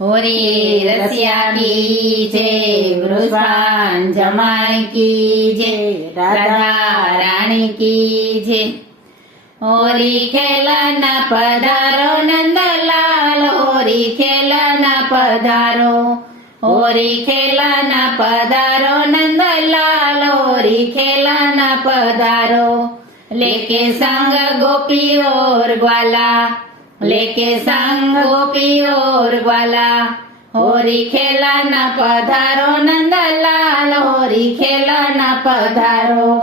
होरी रसिया की जय, वृषभान जमाई की जय, राधा रानी की जय। होरी खेलना पधारो नंदलाल, होरी खेलना पधारो, होरी खेलना पधारो नंदलाल, होरी खेलना पधारो। लेके संग गोपी और ग्वाला, लेके संग गोपी और ग्वाला, होरी खेलना पधारो नंदलाल, होरी खेलना पधारो,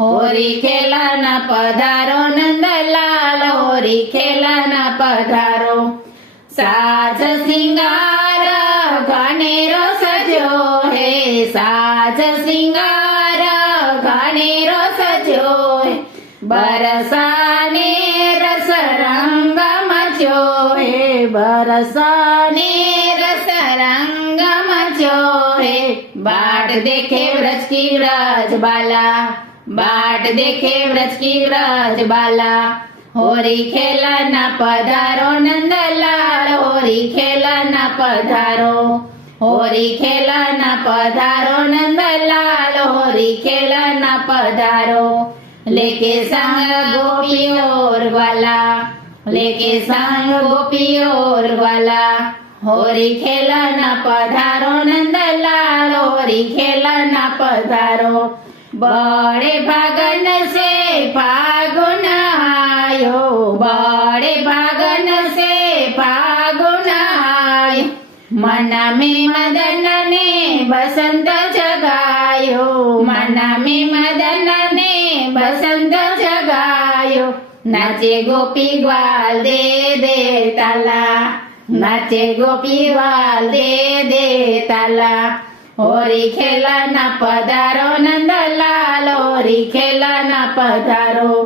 होरी खेलना पधारो नंदलाल, होरी खेलना पधारो। साज सिंगार घनेरो सजो है, साज सिंगार घनेरो सजो है, बरसाने रस रंग मचो है, बरसाने रस रंग मचो है। बाट देखे व्रज की व्रजबाला, बाट देखे व्रज की व्रजबाला, होरी खेलना पधारो नंदलाल, होरी खेलना पधारो, होरी खेलना पधारो नंदलाल, होरी खेलना पधारो। लेके संग गोपी और ग्वाला, लेके संग गोपी और ग्वाला, होरी खेलना पधारो नंदलाल, होरी खेलना पधारो। बड़े फागन से फागुन आयो, बड़े फागन से फागुन आयो, मन में मदन ने बसंत जगायो, मन में मदन ने बसंत जगायो। नाचे गोपी ग्वाल दे दे ताला, नाचे गोपी ग्वाल दे दे ताला। होरी खेलना पधारो नंदलाल, होरी खेलना पधारो,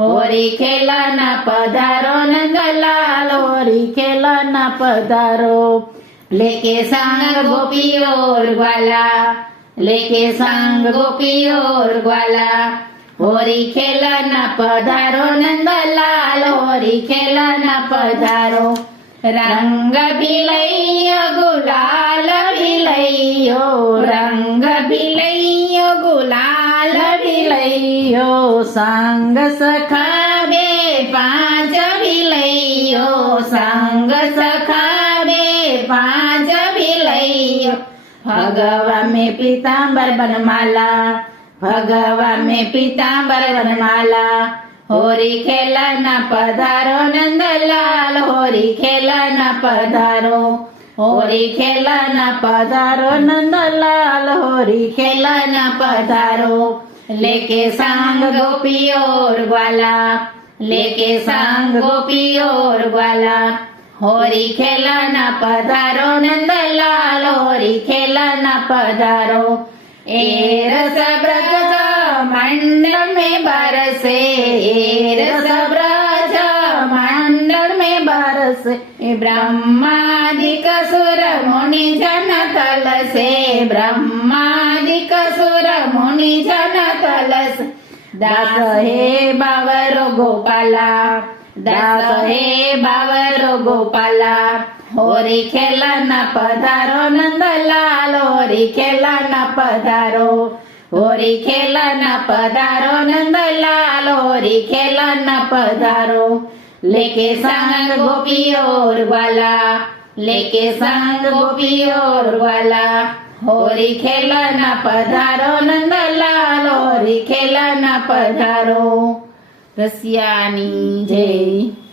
होरी खेलना पधारो नंदलाल, होरी खेलना पधारो। लेके संग गोपी और ग्वाला, लेके संग गोपी और ग्वाला, होरी खेलना पधारो नंदलाल, होरी खेलना पधारो। रंग भिलैयो गुलाल भिलैयो, रंग भिलैयो गुलाल भिलैयो, संग सखा बे पांच भिलैयो, संग सखा बे पांच भिलैयो। भगवा में पीतांबर बनमाला, भगवा में पीतांबर बनमाला, होरी खेलना पधारो नंदलाल, होरी खेलना पधारो, होरी खेलना पधारो नंदलाल, होरी खेलना पधारो। लेके संग गोपी और ग्वाला, लेके संग गोपी और ग्वाला, होरी खेलना पधारो नंदलाल, होरी खेलना पधारो। ए रस ब्रज मंडल में बरसे, ए रस ब्रज मंडल में बरसे, ब्रह्मादिक सुर मुनि जन तल से, ब्रह्मादिक सुर मुनि जन तल से। दास हे बावरो गोपाला, दास हे बावरो गोपाला, होरी खेलना पधारो नंदलाल, होरी खेलना पधारो, होरी खेलना पधारो नंदलाल, होरी खेलना पधारो। लेके संग गोपी और ग्वाला, लेके संग गोपी और ग्वाला, होरी खेलना पधारो नंदलाल, होरी खेलना पधारो। रसियानी जय।